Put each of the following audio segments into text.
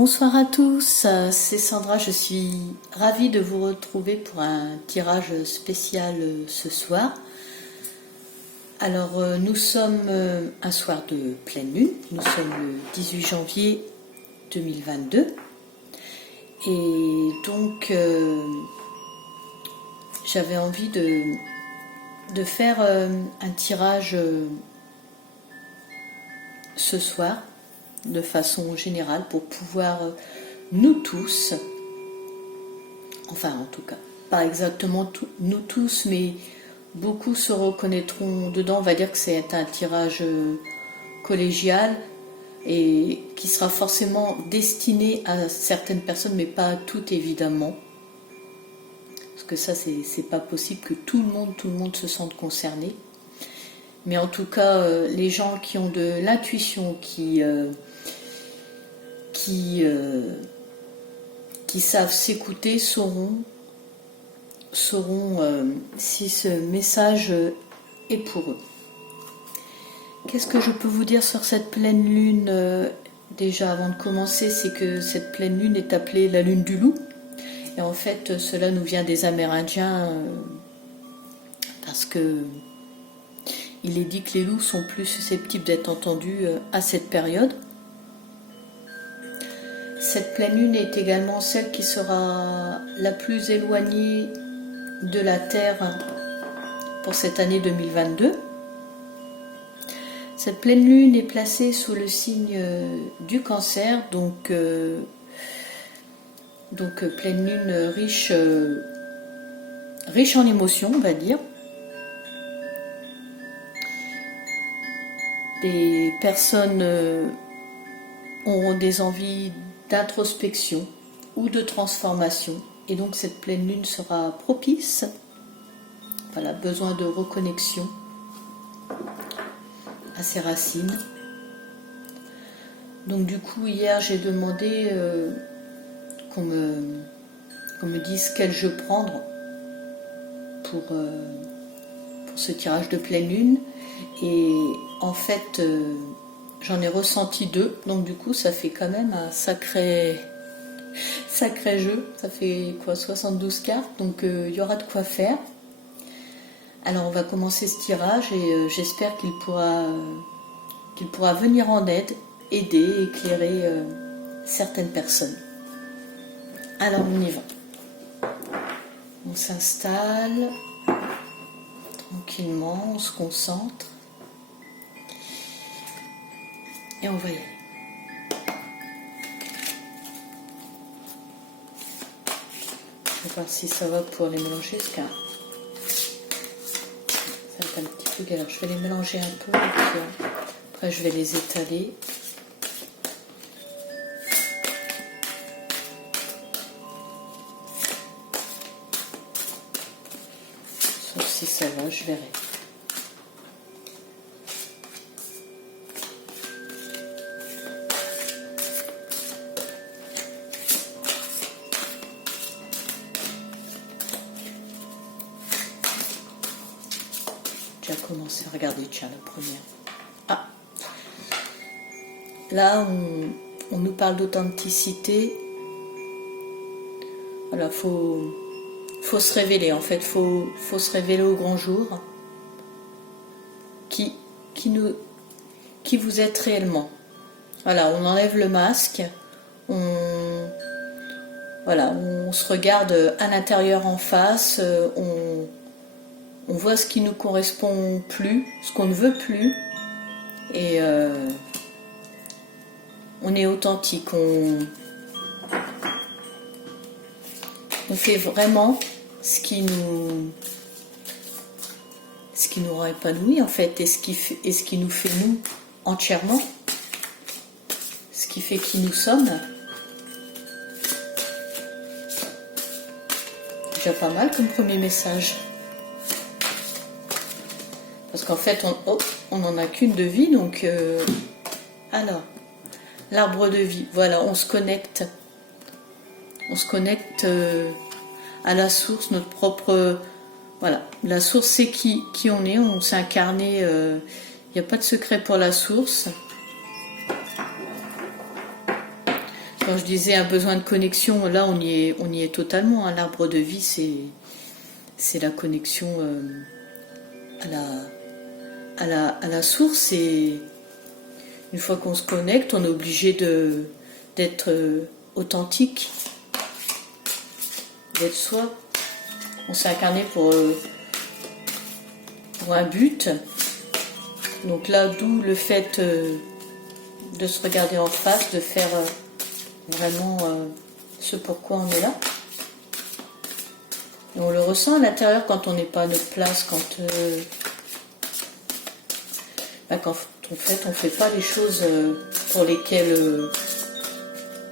Bonsoir à tous, c'est Sandra, je suis ravie de vous retrouver pour un tirage spécial ce soir. Alors nous sommes un soir de pleine lune, nous sommes le 18 janvier 2022 et donc j'avais envie de faire un tirage ce soir de façon générale pour pouvoir nous tous, enfin en tout cas pas exactement nous tous, mais beaucoup se reconnaîtront dedans. On va dire que c'est un tirage collégial et qui sera forcément destiné à certaines personnes, mais pas à toutes évidemment, parce que ça c'est pas possible que tout le monde se sente concerné. Mais en tout cas, les gens qui ont de l'intuition, qui savent s'écouter sauront si ce message est pour eux. Qu'est-ce que je peux vous dire sur cette pleine lune déjà avant de commencer, c'est que cette pleine lune est appelée la lune du loup. Et en fait, cela nous vient des Amérindiens parce que il est dit que les loups sont plus susceptibles d'être entendus à cette période. Cette pleine lune est également celle qui sera la plus éloignée de la Terre pour cette année 2022. Cette pleine lune est placée sous le signe du Cancer, donc pleine lune riche en émotions, on va dire. Des personnes auront des envies d'introspection ou de transformation, et donc cette pleine lune sera propice. Voilà, besoin de reconnexion à ses racines. Donc du coup, hier j'ai demandé qu'on me dise quel jeu prendre pour ce tirage de pleine lune. Et en fait, j'en ai ressenti deux, donc du coup ça fait quand même un sacré jeu. Ça fait quoi, 72 cartes, donc il y aura de quoi faire. Alors on va commencer ce tirage et j'espère qu'il pourra venir en aide, aider, éclairer certaines personnes. Alors on y va. On s'installe tranquillement, on se concentre et on va y aller. Je vais voir si ça va pour les mélanger, parce que ça va être un petit peu galère. Je vais les mélanger un peu, et puis après je vais les étaler. Sauf si ça va, je verrai. J'ai commencé à regarder, tiens, la première. Ah, là on nous parle d'authenticité. Voilà, faut se révéler, en fait, faut se révéler au grand jour. Qui vous êtes réellement. Voilà, on enlève le masque, on se regarde à l'intérieur en face, on voit ce qui nous correspond plus, ce qu'on ne veut plus, et on est authentique, on fait vraiment ce qui nous rend épanouis, en fait, et ce qui nous fait nous entièrement, ce qui fait qui nous sommes. Déjà pas mal comme premier message. Parce qu'en fait, on n'en a qu'une de vie, donc... alors, l'arbre de vie, voilà, on se connecte. On se connecte à la source, notre propre... Voilà, la source c'est qui on s'est incarné, il n'y a pas de secret pour la source. Quand je disais un besoin de connexion, là on y est totalement. Hein. L'arbre de vie, c'est la connexion à la source. Et une fois qu'on se connecte, on est obligé d'être authentique, d'être soi. On s'est incarné pour un but. Donc là, d'où le fait de se regarder en face, de faire vraiment ce pourquoi on est là. Et on le ressent à l'intérieur quand on n'est pas à notre place, quand en fait on ne fait pas les choses pour lesquelles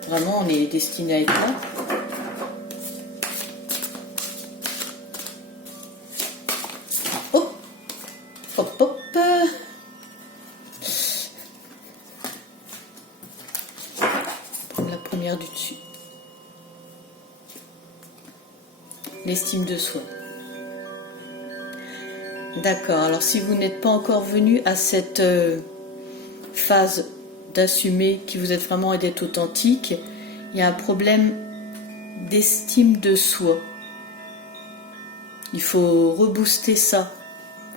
vraiment on est destiné à être là. Hop, hop, hop. Prendre la première du dessus. L'estime de soi. D'accord, alors si vous n'êtes pas encore venu à cette phase d'assumer qui vous êtes vraiment et d'être authentique, il y a un problème d'estime de soi. Il faut rebooster ça,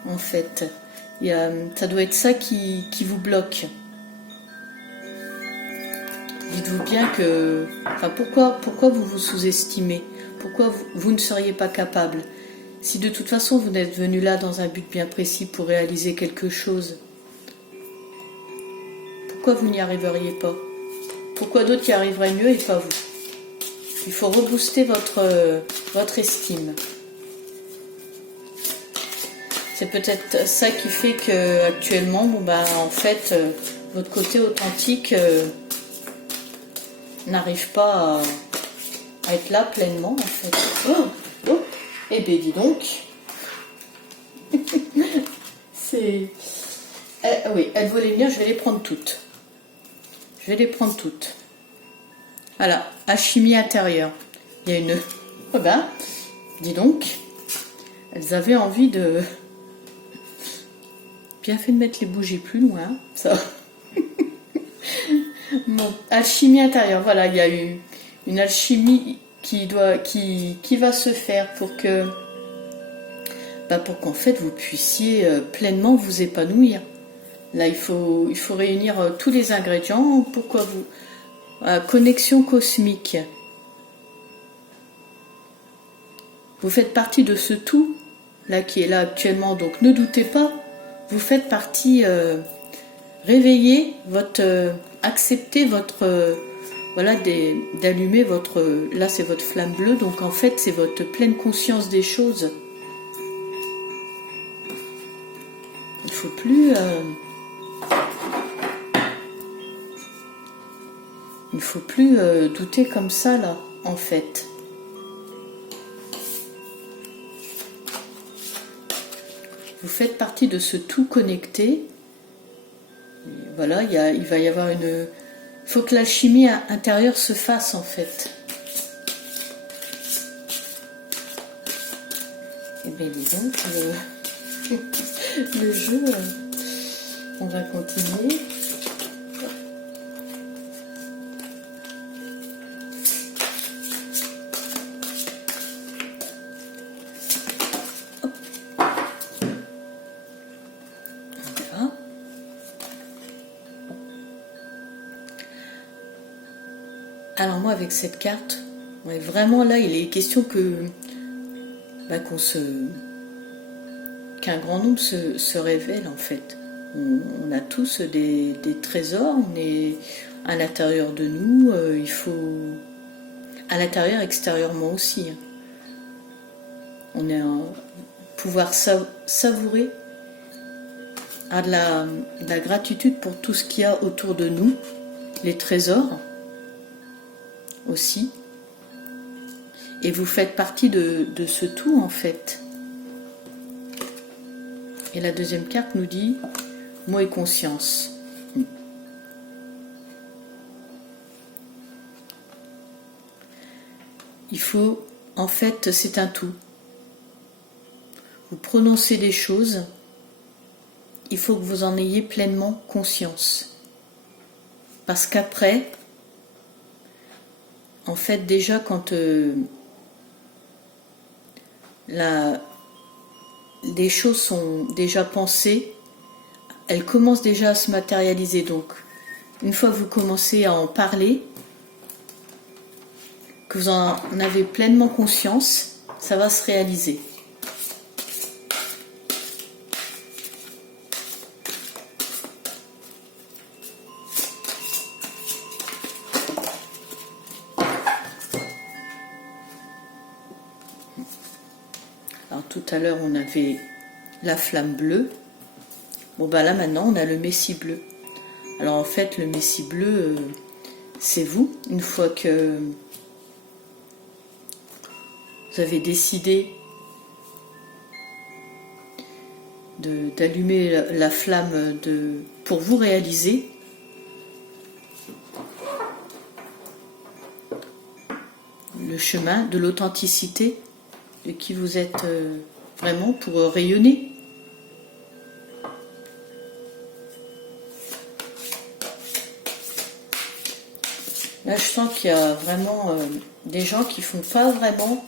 en fait. Ça doit être ça qui vous bloque. Dites-vous bien que... Enfin, pourquoi vous vous sous-estimez? Pourquoi vous ne seriez pas capable? Si de toute façon vous êtes venu là dans un but bien précis pour réaliser quelque chose, pourquoi vous n'y arriveriez pas? Pourquoi d'autres y arriveraient mieux et pas vous? Il faut rebooster votre estime. C'est peut-être ça qui fait que actuellement, en fait, votre côté authentique n'arrive pas à être là pleinement, en fait. Oh, eh bien, dis donc. Oui, elles voulaient venir, je vais les prendre toutes. Voilà, alchimie intérieure. Il y a une... Oh ben, dis donc. Elles avaient envie de... Bien fait de mettre les bougies plus loin, ça. Bon, alchimie intérieure, voilà, il y a eu une alchimie qui va se faire pour qu'en fait vous puissiez pleinement vous épanouir. Là, il faut réunir tous les ingrédients. Pourquoi connexion cosmique. Vous faites partie de ce tout là qui est là actuellement, donc ne doutez pas. Vous faites partie. Réveillez acceptez votre d'allumer votre. Là, c'est votre flamme bleue, donc en fait, c'est votre pleine conscience des choses. Il faut plus. Il ne faut plus douter comme ça, là, en fait. Vous faites partie de ce tout connecté. Et voilà, il va y avoir une... Il faut que l'alchimie intérieure se fasse, en fait. Et bien, dis donc, le jeu, on va continuer. Alors moi, avec cette carte, vraiment là, il est question qu'un grand nombre se révèle, en fait. On a tous des trésors, on est à l'intérieur de nous, il faut... À l'intérieur, extérieurement aussi. On est à pouvoir savourer à de la gratitude pour tout ce qu'il y a autour de nous, les trésors aussi. Et vous faites partie de ce tout, en fait. Et la deuxième carte nous dit moi et conscience. Il faut, en fait, c'est un tout. Vous prononcez des choses, il faut que vous en ayez pleinement conscience. Parce qu'après, en fait, déjà quand les choses sont déjà pensées, elles commencent déjà à se matérialiser. Donc, une fois que vous commencez à en parler, que vous en avez pleinement conscience, ça va se réaliser. Alors tout à l'heure on avait la flamme bleue. Bon bah là maintenant on a le Messie bleu. Alors en fait le Messie bleu c'est vous. Une fois que vous avez décidé d'allumer la flamme pour vous réaliser, le chemin de l'authenticité de qui vous êtes vraiment pour rayonner. Là je sens qu'il y a vraiment des gens qui font pas vraiment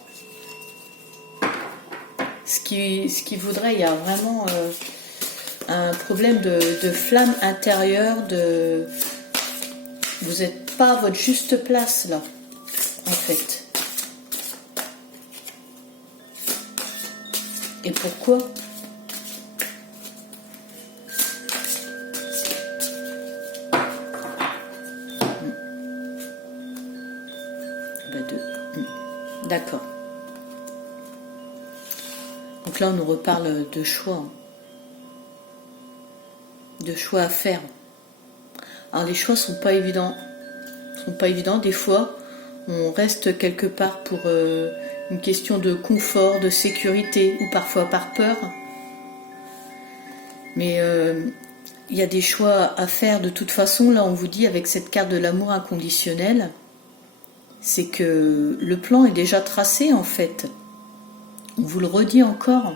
ce qu'ils voudraient. Il y a vraiment un problème de flamme intérieure, vous n'êtes pas à votre juste place là, en fait. Et pourquoi? D'accord. Donc là, on nous reparle de choix. De choix à faire. Alors les choix sont pas évidents. Des fois, on reste quelque part pour une question de confort, de sécurité, ou parfois par peur. Mais il y a des choix à faire de toute façon. Là, on vous dit avec cette carte de l'amour inconditionnel, c'est que le plan est déjà tracé en fait. On vous le redit encore.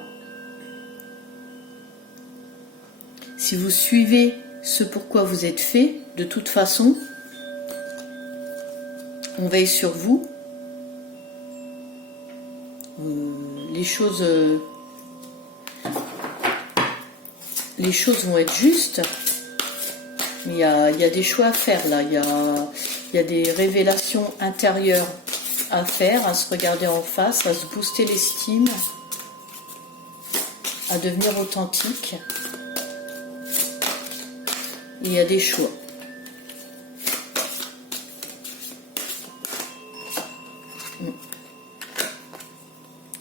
Si vous suivez ce pourquoi vous êtes fait, de toute façon, on veille sur vous. Les choses vont être justes, mais il y a des choix à faire là. Il y a des révélations intérieures à faire, à se regarder en face, à se booster l'estime, à devenir authentique. Et il y a des choix.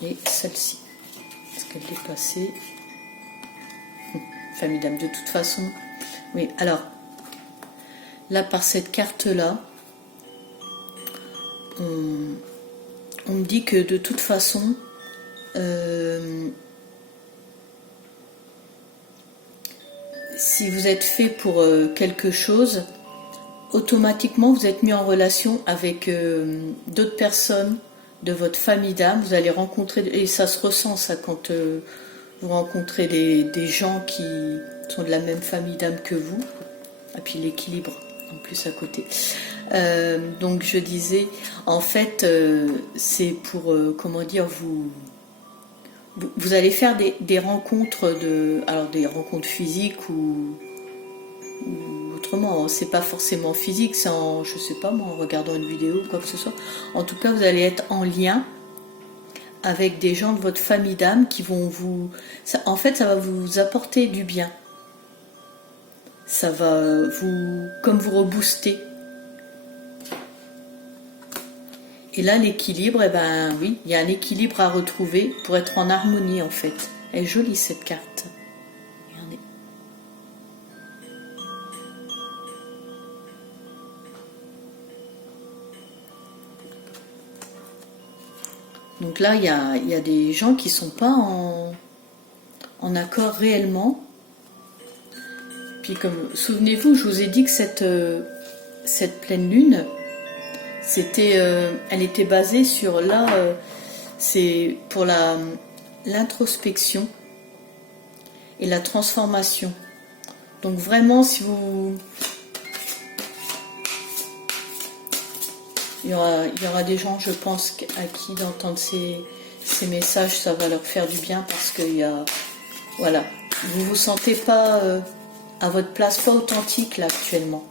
Et celle-ci, est-ce qu'elle est passée? Famille d'âme, de toute façon. Oui, alors, là, par cette carte-là, on me dit que de toute façon, si vous êtes fait pour quelque chose, automatiquement, vous êtes mis en relation avec d'autres personnes de votre famille d'âme. Vous allez rencontrer, et ça se ressent ça quand vous rencontrez des gens qui sont de la même famille d'âme que vous, et puis l'équilibre en plus à côté. Donc je disais, en fait, c'est pour, comment dire, vous allez faire des rencontres, alors des rencontres physiques ou autrement, c'est pas forcément physique, c'est je sais pas moi, en regardant une vidéo ou quoi que ce soit. En tout cas, vous allez être en lien avec des gens de votre famille d'âme qui vont en fait, ça va vous apporter du bien. Ça va comme vous rebooster. Et là, l'équilibre, eh ben oui, il y a un équilibre à retrouver pour être en harmonie en fait. Elle est jolie cette carte. Regardez. Donc là, il y a des gens qui ne sont pas en accord réellement. Puis comme, souvenez-vous, je vous ai dit que cette pleine lune, elle était basée sur c'est pour l'introspection et la transformation. Donc vraiment, si vous il y aura des gens, je pense, à qui d'entendre ces messages, ça va leur faire du bien parce qu'il y a... Voilà. Vous vous sentez pas à votre place, pas authentique là actuellement.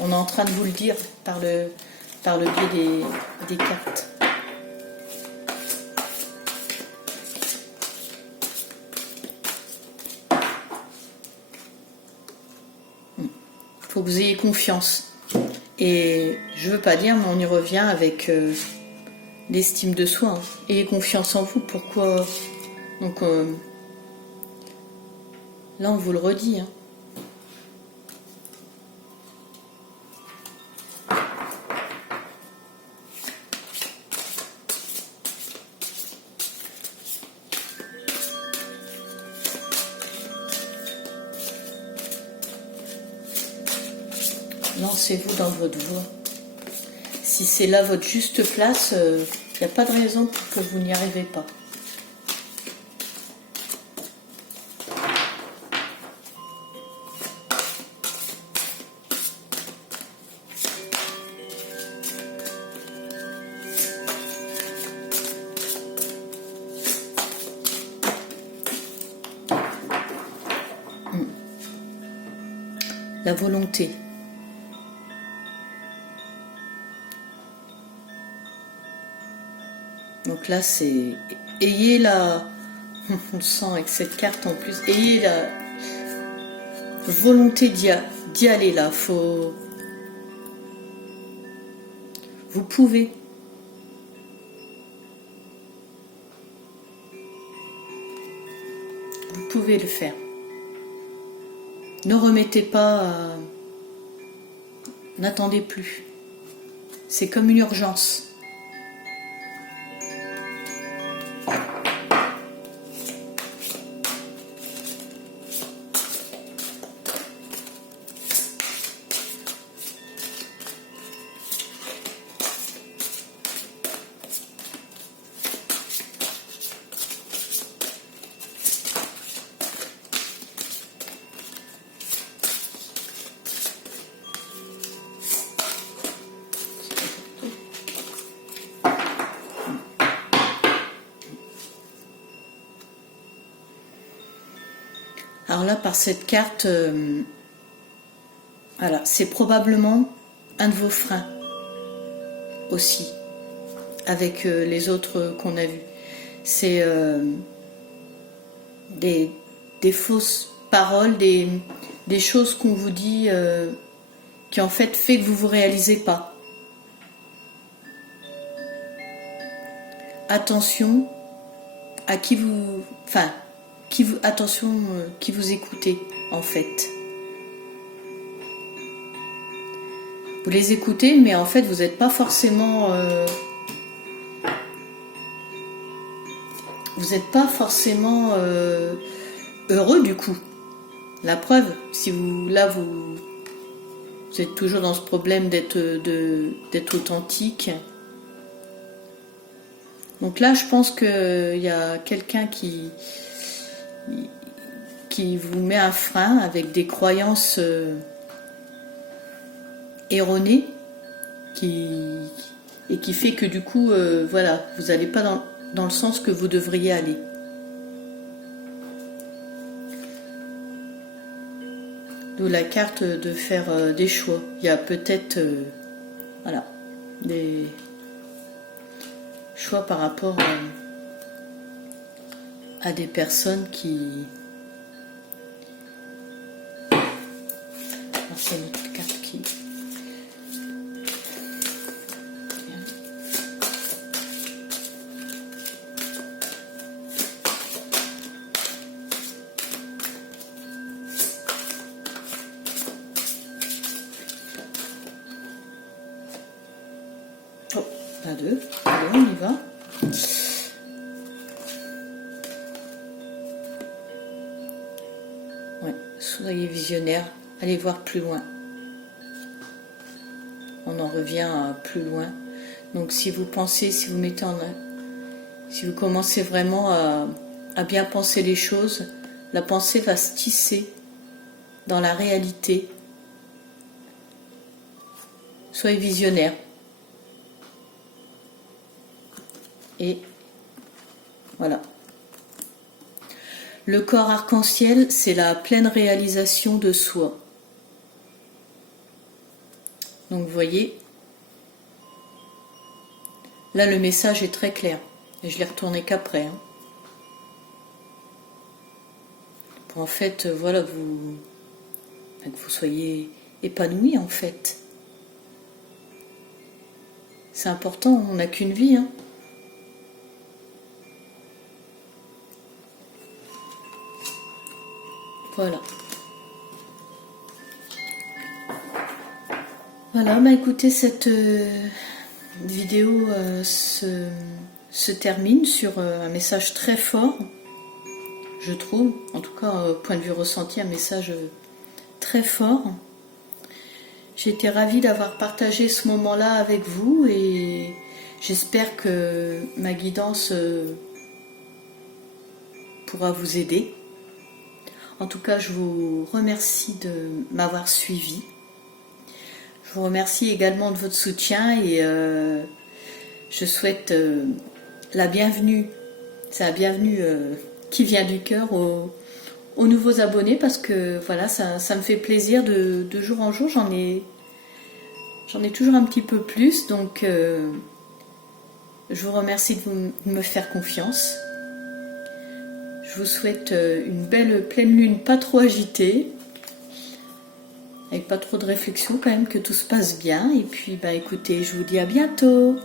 On est en train de vous le dire par le biais des cartes. Faut que vous ayez confiance. Et je veux pas dire, mais on y revient avec l'estime de soi. Hein. Ayez confiance en vous. Pourquoi? Donc là, on vous le redit. Hein. Lancez-vous dans votre voie. Si c'est là votre juste place, il n'y a pas de raison pour que vous n'y arrivez pas. La volonté. Donc là, c'est... Ayez la... On le sent avec cette carte en plus. Ayez la volonté d'y aller là. Faut... Vous pouvez. Vous pouvez le faire. Ne remettez pas... N'attendez plus. C'est comme une urgence. Alors là, par cette carte, voilà, c'est probablement un de vos freins aussi, avec les autres qu'on a vus. C'est des fausses paroles, des choses qu'on vous dit qui en fait que vous vous réalisez pas. Attention à qui vous... Enfin... attention, qui vous écoutez en fait. Vous les écoutez, mais en fait vous n'êtes pas forcément heureux du coup. La preuve, si vous êtes toujours dans ce problème d'être authentique. Donc là, je pense qu'il y a quelqu'un qui vous met un frein avec des croyances erronées et qui fait que du coup, voilà, vous n'allez pas dans le sens que vous devriez aller. D'où la carte de faire des choix. Il y a peut-être voilà, des choix par rapport à des personnes qui... Alors c'est une autre carte qui... Oh, pas deux. Allez, on y va. Ouais, soyez visionnaire, allez voir plus loin. On en revient à plus loin. Donc si vous pensez, si vous commencez vraiment à bien penser les choses, la pensée va se tisser dans la réalité. Soyez visionnaire. et voilà. Le corps arc-en-ciel, c'est la pleine réalisation de soi. Donc vous voyez, là le message est très clair. Et je l'ai retourné qu'après. Hein. Pour en fait, voilà, que vous soyez épanoui en fait. C'est important, on n'a qu'une vie. Hein. Voilà. Voilà, bah écoutez, cette vidéo se termine sur un message très fort, je trouve. En tout cas, point de vue ressenti, un message très fort. J'ai été ravie d'avoir partagé ce moment-là avec vous et j'espère que ma guidance pourra vous aider. En tout cas, je vous remercie de m'avoir suivi. Je vous remercie également de votre soutien et je souhaite la bienvenue, c'est la bienvenue qui vient du cœur aux nouveaux abonnés parce que voilà, ça me fait plaisir de jour en jour, j'en ai toujours un petit peu plus, donc je vous remercie de me faire confiance. Je vous souhaite une belle pleine lune, pas trop agitée, avec pas trop de réflexion quand même, que tout se passe bien. Et puis bah écoutez, je vous dis à bientôt.